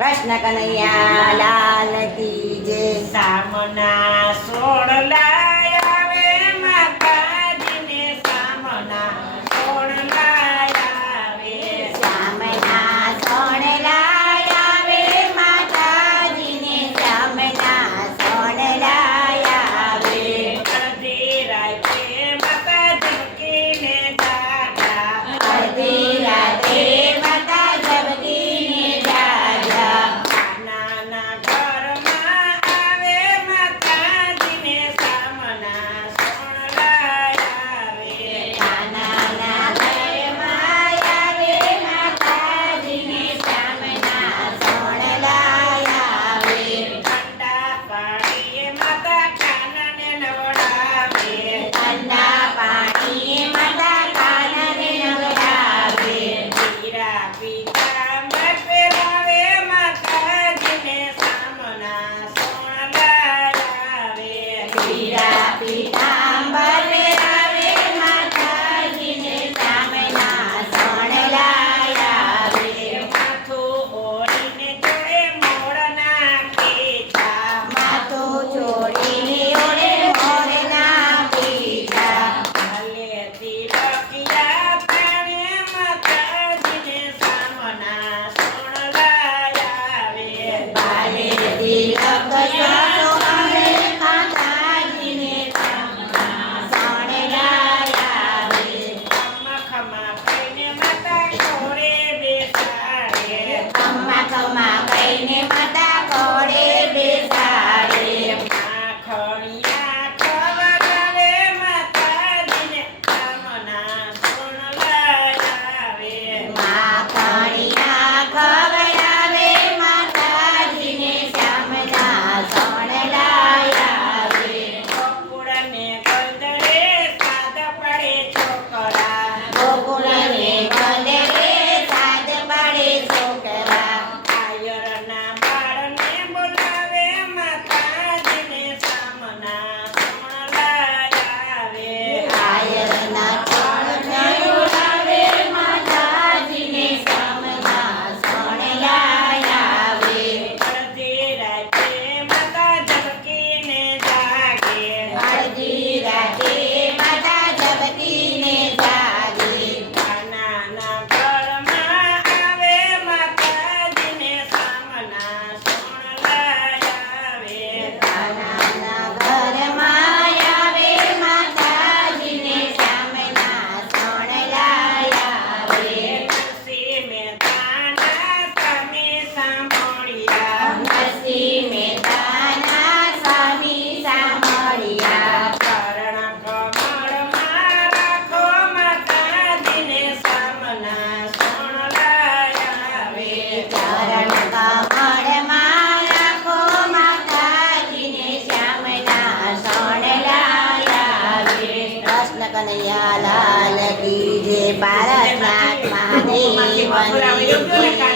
કૃષ્ણ કનૈયા લાલ કી જય. સામના સોળલા આવે માતાજીને સામના સોળલા આવે. શામના સોણલા આવે માતાજીને શામના સોણલા આવે. અડધી રાતે માતા ઝબકીને જાગ્યા. અડધી રાતે માતા ઝબકીને જાગ્યા. નાના ઘરમાં આવે માતાજીને સામના સોળલા આવે. નાના ઘરમાં આવે માતાજીને શામના સોણલા આવે. ઠંડા પાણીએ માતા કાનને નવડાવે. ઠંડા પાણીએ માતા કાનને નવડાવે. હીરા પીતાંબર પહેરાવે માતાજીને સામના સોળલા આવે. હીરા પીતાંબર પહેરાવે માતાજીને શામના સોણલા આવે. માથું ઓળીને જોડે મોળના પીછા. માથું ચોળીને ઓળે મોરના પીછા. હાલેથી લખિયા તાણે માતાજીને સામના સોળલા આવે. બાલેથી લખશો અમે માતાજીને શામના સોણલા આવે. ખમા ખમા કહીને માતા ઘોડે બેસાડે. ખમ્મા ખમ્મા કહીને માતા ઘોડે બેસાડે. માખણિયા ખવડાવે માતાજીને સામના સોળલા આવે. માખણિયા ખવડાવે માતાજીને શામના સોણલા આવે. ગોકુળને ગંધરે સાદ પડે છોકરા. ગોકુળને ગંધરે સાદ પડે છોકરા. આયરના બાળને બોલાવે માતાજીને સામના સોળલા આવે. આયરના છોડને બોલાવે માતાજીને શામના સોણલા આવે. અડધી રાતે માતા ઝબકીને જાગે. અડધી રાતે માતા ઝબકીને જાગે. નાના ઘરમાં આવે માતાજીને સામના સોળલા આવે. નાના ઘરમાં આવે માતાજીને શામના સોણલા આવે. નરસિંહ મહેતાના સ્વામી સાંભળ્યા. નરસિંહ મહેતાના સ્વામી સાંભળ્યા. ચરણ કમળમાં રાખો માતાજીને સામના સોળલા આવે. ચરણ કમળમાં રાખો માતાજીને શ્યામના સોણલા આવે. કૃષ્ણ કનૈયા લાલ કી જય. પારસનાથ મહાદેવની જય.